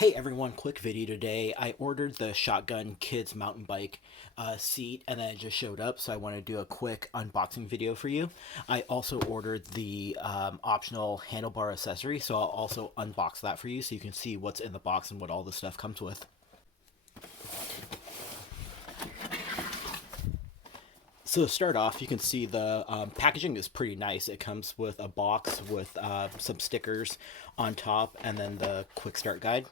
Hey everyone, quick video today. I ordered the Shotgun Kids mountain bike seat and then it just showed up, so I want to do a quick unboxing video for you. I also ordered the optional handlebar accessory, so I'll also unbox that for you so you can see what's in the box and what all the stuff comes with. So to start off, you can see the packaging is pretty nice. It comes with a box with some stickers on top and then the quick start guide.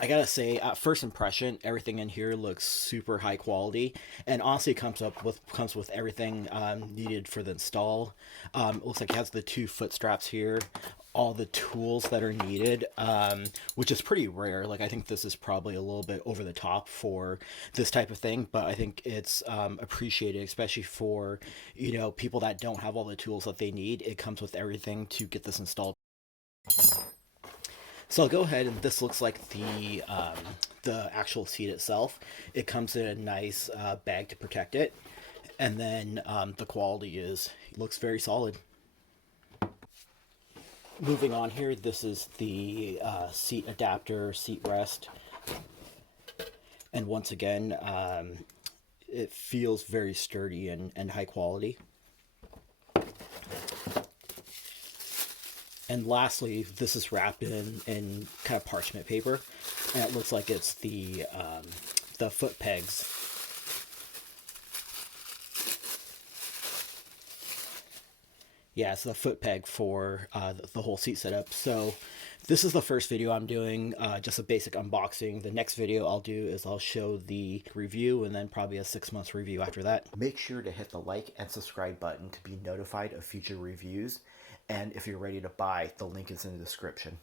I gotta say, at first impression, everything in here looks super high quality, and honestly, comes with everything needed for the install. It looks like it has the two foot straps here, all the tools that are needed, which is pretty rare. Like I think this is probably a little bit over the top for this type of thing, but I think it's appreciated, especially for people that don't have all the tools that they need. It comes with everything to get this installed. So I'll go ahead, and this looks like the actual seat itself. It comes in a nice bag to protect it, and then the quality looks very solid. Moving on here, this is the seat adapter, seat rest, and once again, it feels very sturdy and high quality. And lastly, this is wrapped in kind of parchment paper, and it looks like it's the foot pegs. Yeah, it's the foot peg for the whole seat setup. So this is the first video I'm doing, just a basic unboxing. The next video I'll do is I'll show the review and then probably a 6 months review after that. Make sure to hit the like and subscribe button to be notified of future reviews. And if you're ready to buy, the link is in the description.